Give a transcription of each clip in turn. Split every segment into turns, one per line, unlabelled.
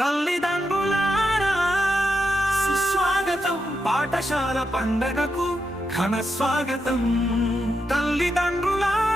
తల్లిదండ్రులారా సుస్వాగతం పాఠశాల పండగకు ఘన స్వాగతం తల్లిదండ్రులారా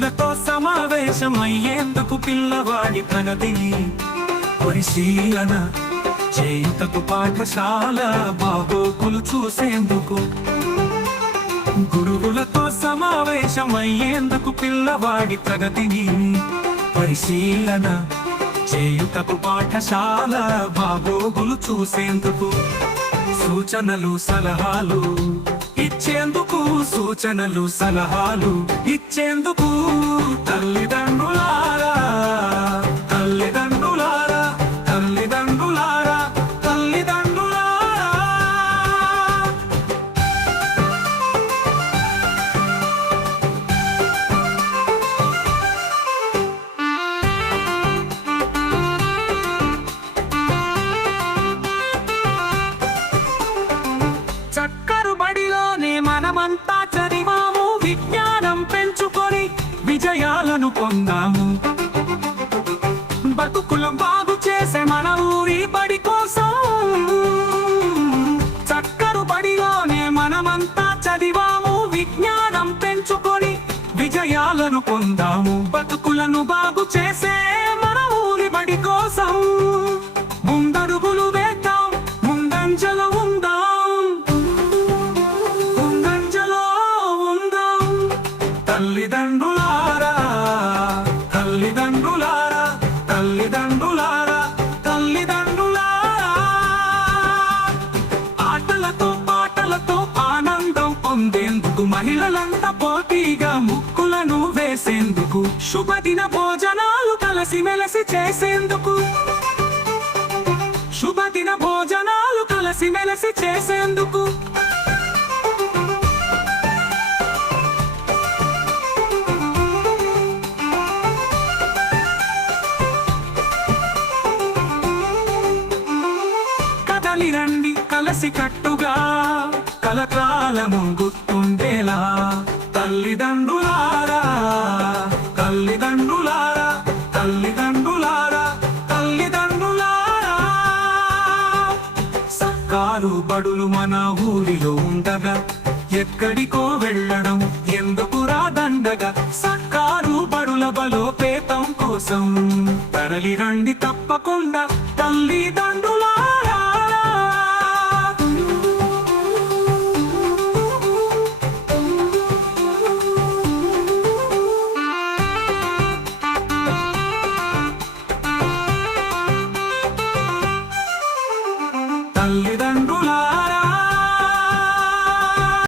సమావేశం సమావేశమయ్యేందుకు పిల్లవాడి ప్రగతిని పరిశీలన చేతకు పాఠశాల బాగోకులు చూసేందుకు గురువులతో సమావేశమయ్యేందుకు పిల్లవాడి ప్రగతిని పరిశీలన చేయుటకు పాఠశాల బాగోగులు చూసేందుకు సూచనలు సలహాలు ఇచ్చేందుకు సూచనలు సలహాలు ఇచ్చేందుకు తల్లిదండ్రుల విజ్ఞానం పెంచుకొని విజయాలను పొందాము బతుకులను బాగు చేసే మన ఊరి బడి కోసం మహిళలంతా పోటీగా ముక్కులను వేసేందుకు శుభదిన భోజనాలు మెలసి చేసేందుకు శుభదిన భోజనాలు మెలసి చేసేందుకు కదలిరండి కలసి కట్టుగా కాలకాలము గుర్తుండేలా తల్లిదండ్రులారా తల్లిదండ్రులారా తల్లిదండ్రులారా తల్లిదండ్రులారా సక్కారు బడులు మన ఊరిలో ఉండగా ఎక్కడికో వెళ్ళడం ఎందుకు రాదండగా సక్కారు బడుల బలోపేతం కోసం తరలి రండి తప్పకుండా తల్లిదండ్రులారా I